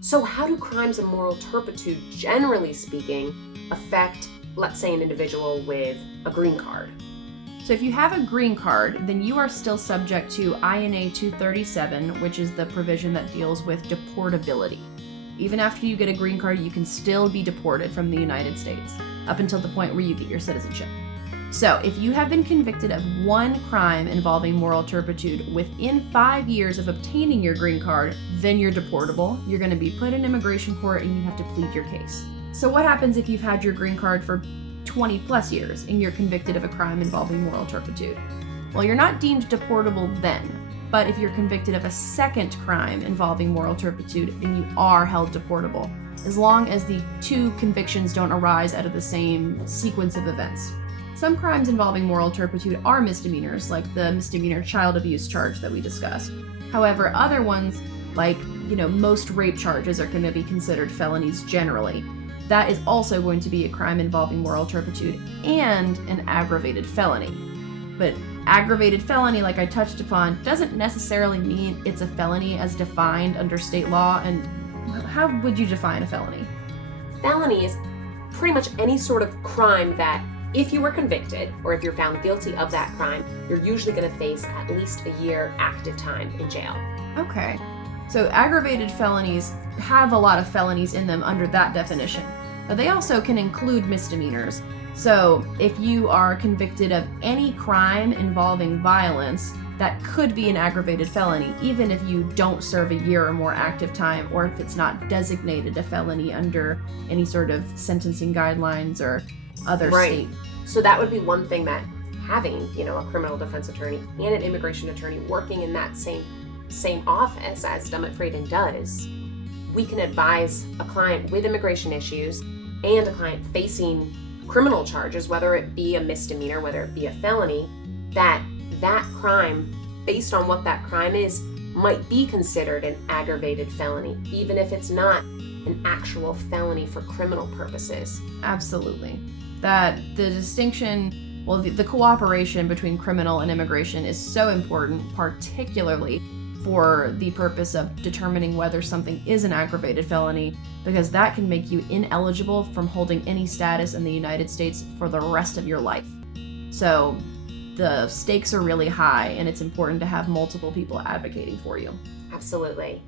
So how do crimes of moral turpitude, generally speaking, affect, let's say, an individual with a green card? So if you have a green card, then you are still subject to INA 237, which is the provision that deals with deportability. Even after you get a green card, you can still be deported from the United States, up until the point where you get your citizenship. So if you have been convicted of one crime involving moral turpitude within 5 years of obtaining your green card, then you're deportable. You're going to be put in immigration court and you have to plead your case. So what happens if you've had your green card for 20 plus years and you're convicted of a crime involving moral turpitude? Well, you're not deemed deportable then, but if you're convicted of a second crime involving moral turpitude, then you are held deportable, as long as the two convictions don't arise out of the same sequence of events. Some crimes involving moral turpitude are misdemeanors, like the misdemeanor child abuse charge that we discussed. However, other ones, like, most rape charges are going to be considered felonies generally. That is also going to be a crime involving moral turpitude and an aggravated felony. But aggravated felony, like I touched upon, doesn't necessarily mean it's a felony as defined under state law. And how would you define a felony? Felony is pretty much any sort of crime that, if you were convicted or if you're found guilty of that crime, you're usually going to face at least a year active time in jail. Okay. So aggravated felonies have a lot of felonies in them under that definition, but they also can include misdemeanors. So if you are convicted of any crime involving violence, that could be an aggravated felony, even if you don't serve a year or more active time, or if it's not designated a felony under any sort of sentencing guidelines or other state. So that would be one thing, that having, a criminal defense attorney and an immigration attorney working in that same office as Dummit Fradin does, we can advise a client with immigration issues and a client facing criminal charges, whether it be a misdemeanor, whether it be a felony, that crime, based on what that crime is, might be considered an aggravated felony, even if it's not an actual felony for criminal purposes. Absolutely. That the distinction, the cooperation between criminal and immigration is so important, particularly for the purpose of determining whether something is an aggravated felony, because that can make you ineligible from holding any status in the United States for the rest of your life. So the stakes are really high, and it's important to have multiple people advocating for you. Absolutely.